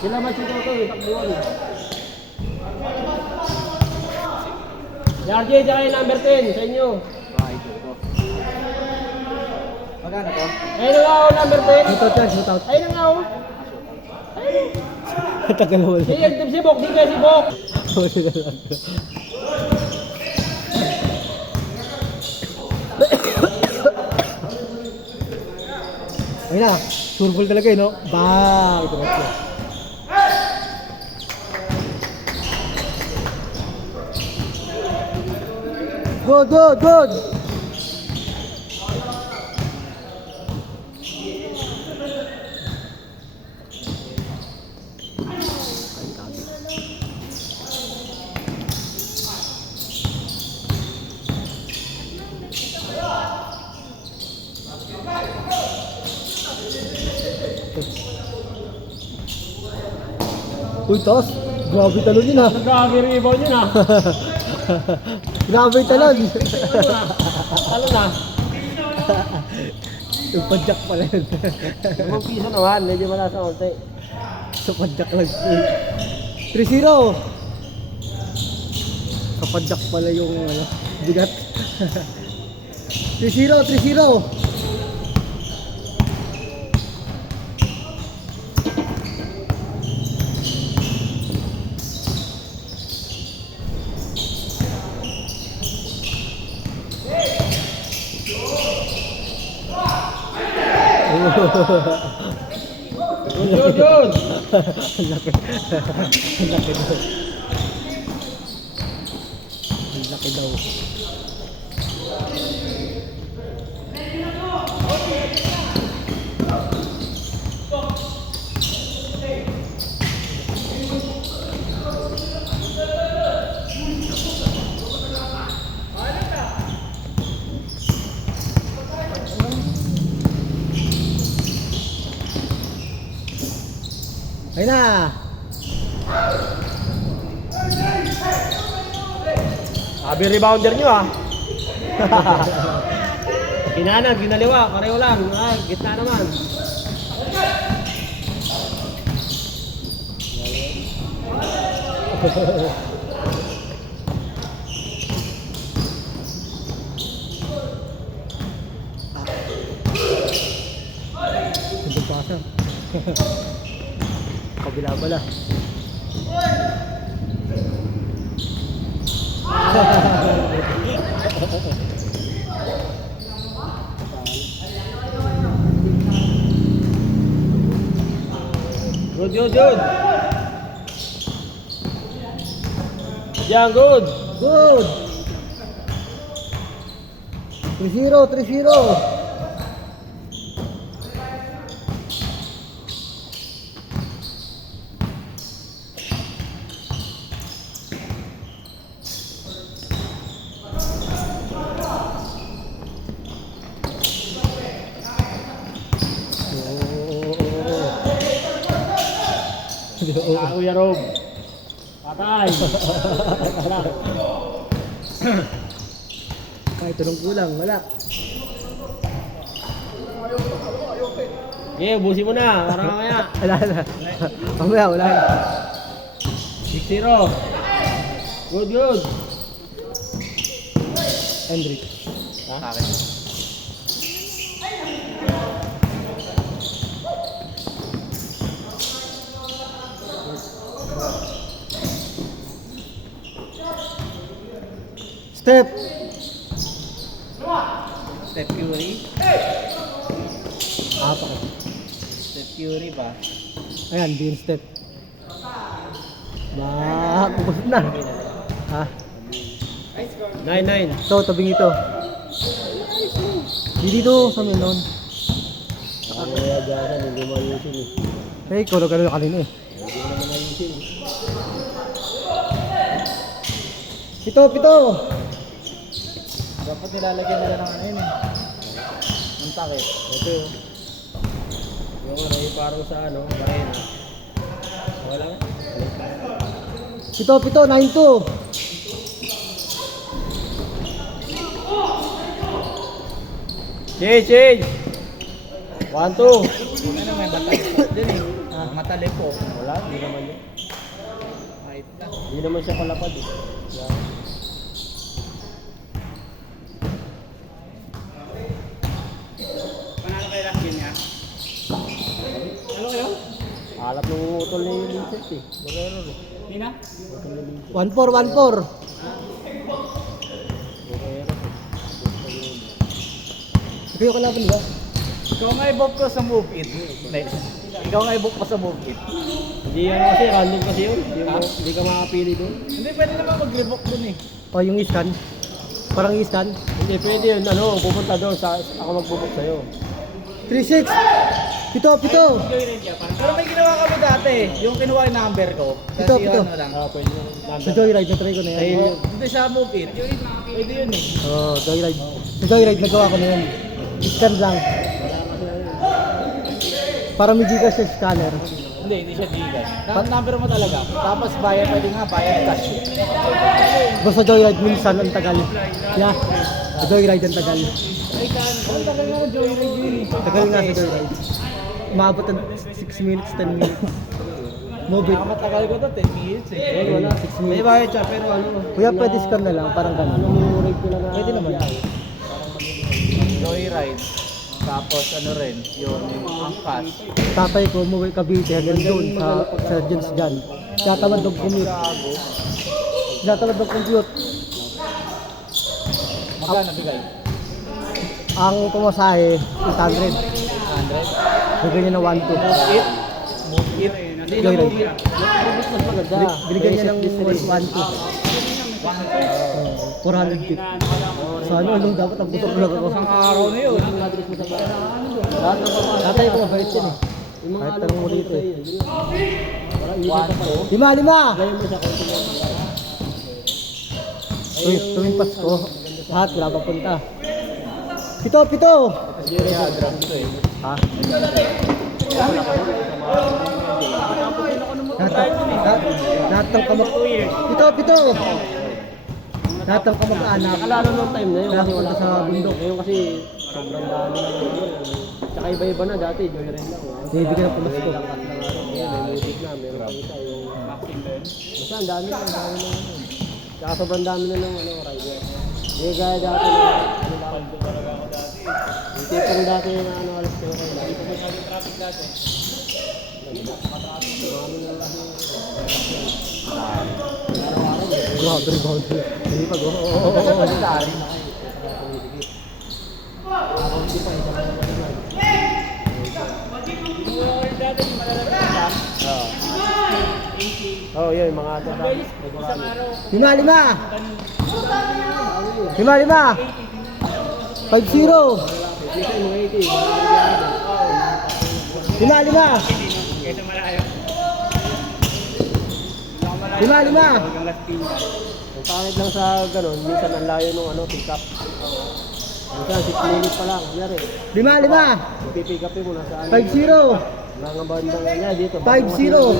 Sila man si Toto, takbuhan. RJ, tsaka yung number 10 sa inyo. Magkano to? Ayun na nga ako, number 10. Shootout yan, shootout. Ayun na nga ako. Ayun. Tagal mo Si Edip si Bok, di kaya si Bok. Ayun na, sure ball talaga eh, no? Bang! Ito ba? Good, good, good! Uy, tos! Grabe talon yun ha! Grabe rebound yun ah. Grabe talon! Ano na? Yung padjak pala yun. 5 piso naman, medyo mala sa konti. Sa padjak lang. 3-0! Sa padjak pala yung ano, bigat. 3-0! 3-0! Yun, yun! Ang laki. Ang laki daw. Ang laki daw. Ayun na! Sabi rebounder nyo ah. Kinanan, kinaliwa, pareho lang. Ah, gitna naman. Hindi pasa. Kabila pala. Good, good, good. Yan, good. Good! 3-0, 3-0! Ah, Kuya Rob. Patay. Wala. Kahit tulong kulang, wala. Okay, ubusin mo na. Para mamaya. Wala na. Mamaya, wala na. 6-0. Good, good. Hendrik. Ha? Step! Step Curry. Apa ko. Step Curry ba? Ayan, bean step. Kubos na. Ha? 9-9. Ito, tabing ito. Hindi dito sa melon. Kaya dyan, hindi mo ayusin eh. Eh, ikaw na kanina kanina eh. Hindi mo naman ayusin eh. Pito! Dapat nilalagyan nila ng ano yun eh. Ang takip. Ito yun. Yung ano yung parang sa ano, barena. Wala nga. Pito, 9-2. Change! 1-2. Ano may batay din eh. matalip po. Wala, hindi naman yun. Kahit na. Hindi naman siya palapad eh. Kaya, Panalo kayo last game niya? Ano kayo? alat ng utol ni Vincent eh. Guerrero eh. Nina? Utol ni Vincent. 1-4, 1-4. Guerrero. Ikaw yung kalaban ba? Ikaw nga i-book ko sa move it. Next. Ikaw nga i-book ko sa move it. Hindi ano kasi, random kasi yun. Ha? Hindi ka makapili doon. Hindi, pwede naman mag-rebook dun eh. O yung iskan? Parang iskan? Hindi, pwede yun. Ano, pupunta doon. Ako magbubuk sa'yo. 3-6. Pito, pito. Pero may ginawa kami dati. Yung kinuha yung number ko. Kasi Ito, ito. ano lang. Pwede yun. Sa Joyride, na-try ko na yan. Ayun yun. Hindi siya move it. Pwede yun eh. Oo, Joyride. Sa Joyride, nagawa ko na yan. Iskan lang. Para may Gcash sa scanner. Hindi siya Gcash. Number mo talaga. Tapos bayad, pwede nga bayad cash. Basta Joyride, minsan ang tagal. Yeah, sa Joyride ang tagal. Ang tagal nga Joyride yun eh. Tagal nga sa Joyride. Umabot ng 6 minutes, 10 minutes. Mobile. Matagal ko to, 10 minutes eh. Ayun, wala. 6 May minutes. bayad siya, pero ano. Kuya, pwede scan na lang, parang Ano ganun. yung rate ko lang na. Pwede naman. Joyride. Tapos ano rin, yung angkas. Tatay ko, umuwi Cavite hanggang doon sa Jones dyan. Tinatamad ng commute. Gago. Tinatamad ng commute. Magkano bigay? Ang pumasahe, 800. 100? Bigyan niya na 1-2. It? Move it? Hindi na Joyride. move it. Mas maganda. Binigyan niya ng Basic 1-2. 450. Sana nung dapat ang putok lang ako. Isang araw na yun. Yung address mo sa bahay. Lahat ng mga Tatay ko mabait yun eh. yung mga Kahit alam tanong mo ko dito eh. sa'yo, yun lang. Para easy ka pa yun. 5-5! Gawin mo siya kung sino. Tuwing Pasko, lahat wala pa punta. Pito! Kaya drug to eh. Ha? Lahat ng kamag... Pito! Lahat ng kamag-anak. Nakalala nung time na yun kasi Nakapunta wala sa bundok. Ngayon kasi sobrang dami na yun. Tsaka iba-iba na dati, joyride lang. Bibigyan ng pumasko. Ngayon may music na, meron pa isa yung... Basta ang dami na, ang dami na. Tsaka sobrang dami na ng rider. Hindi gaya dati na ano lang. Yung tipong dati na ano alas ko kayo. Dito may kami traffic dati. Marami na lang yung... Grabe, rebound. Hindi pa, go. Oh, yun, mga ata. 5-5! 5-5! 5-0! 5-5! 5-5! Ang pangit lang sa ganun, minsan ang layo nung ano, pick up. Minsan 6 minutes pa lang, kunyari. 5-5! Pipick upin mo na saan. 5-0! Mga bandang niya dito. 5-0.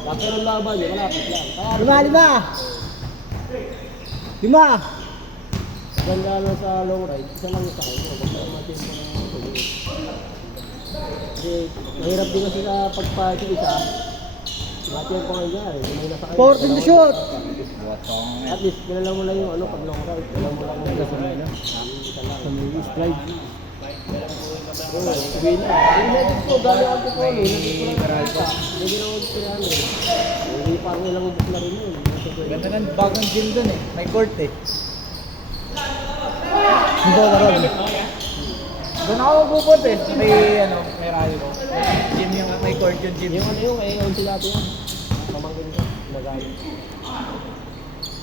Bakit ang laban niya, malapit lang. Kaya 5-5! 5! ganda lang sa long ride, isa lang yung sakay mo. Basta matin mo ng tuloy. Kasi mahirap din kasi sa pagpahit yung isa. Matin ko ngayon dyan, may nasakay. 14 to shoot! At least, kilala mo lang yung ano, pag long ride. Kilala mo lang yung gasolina na. Sa may stride. Oo, sabihin na. Yung medyo ko, galing ako ko, no? Naging ko lang pa. Medyo na ako sila, ano. Hindi parang ilang ubos na rin yun. Ganda ng bagong gym dun eh. May court eh. Hindi ko karoon. Doon ako magpupot eh. May rayo ko. Gym yung may court yung gym. Yung ano yung AON sila ito yun. Pamangkin ko, nagalit.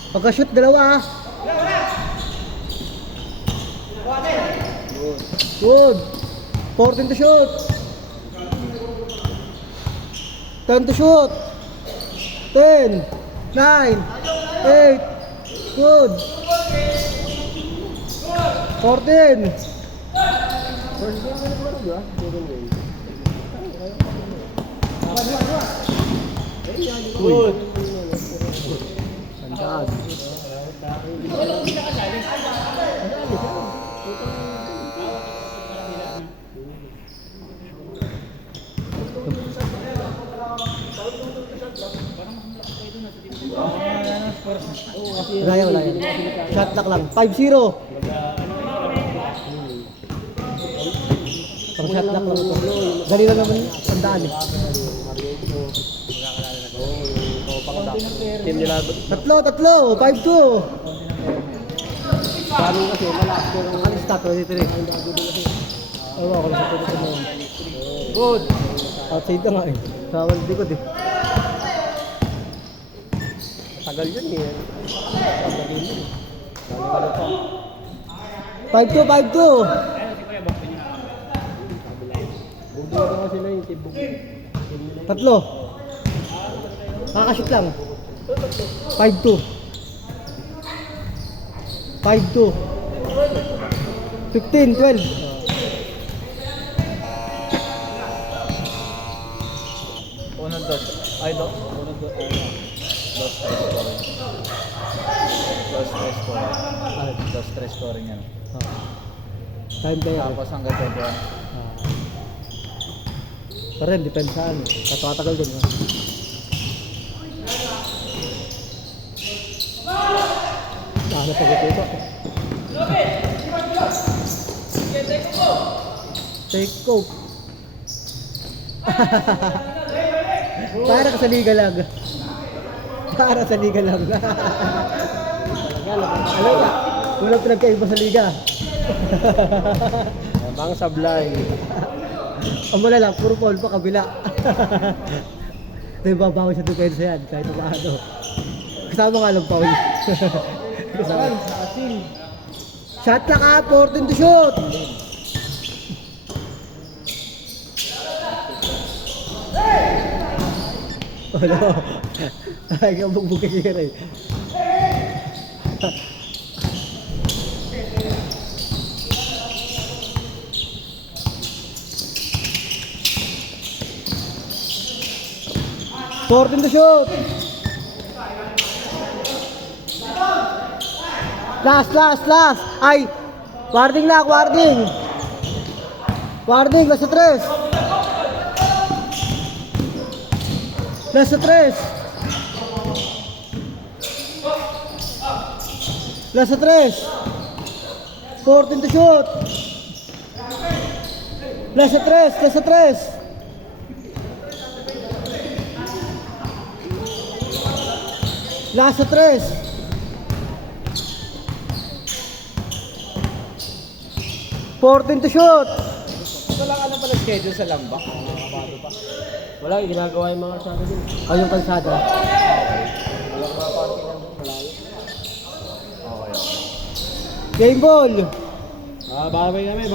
Pagka-shoot, dalawa ah. Good. 14 to shoot. 10 to shoot. 10. 9. 8. Good. 14. First game na naman ba? Second game. Good. Sandaan. Oo, kasi Wala yan, wala yan. Shot lock lang. 5-0. Pang shot lock lang ito. Dali lang naman tandaan eh. Team nila, Tatlo. 5-2. paano kasi malaki pero Nakalista, 23. Oo, ako lang sa 23 mo. good. Outside ka nga eh. Sa walang likod eh. Tagal yun eh. Tagal yun eh. 5-2. Budo na sila yung tibok. Tatlo. Kakashoot lang. 5-2. 15-12. Unang dos. Ay, do. Unang dos. Dos, tres scoring. Dos, tres scoring. Dos, tres scoring yan. Time tayo. Tapos hanggang 21. Pero rin, depende saan. Tatatagal din. Ano pag ito? Take coke. Para ka sa liga lang. Para sa liga lang. Alam ka, walang pinagkaiba sa liga. Mga sablay. Ang wala lang, puro foul pa kabila. Ito yung babawi sa depensa yan, kahit paano. Kasama nga lang foul. Kasama. Shot na ka, 14 to shoot! Ano? Ay, kabugbugay ka rin. Fourteen to shoot. Last. Ay, warding na, warding. Warding, last sa tres. Last sa tres. Last sa tres. 14 to shoot. Last sa tres. Last sa tres. Fourteen to shoot. Walang ano pala schedule sa lambak. Wala, ginagawa yung mga sana din. Ay, yung kalsada. Walang mga parking lang doon, malayo. Okay. Game ball. Baway kami.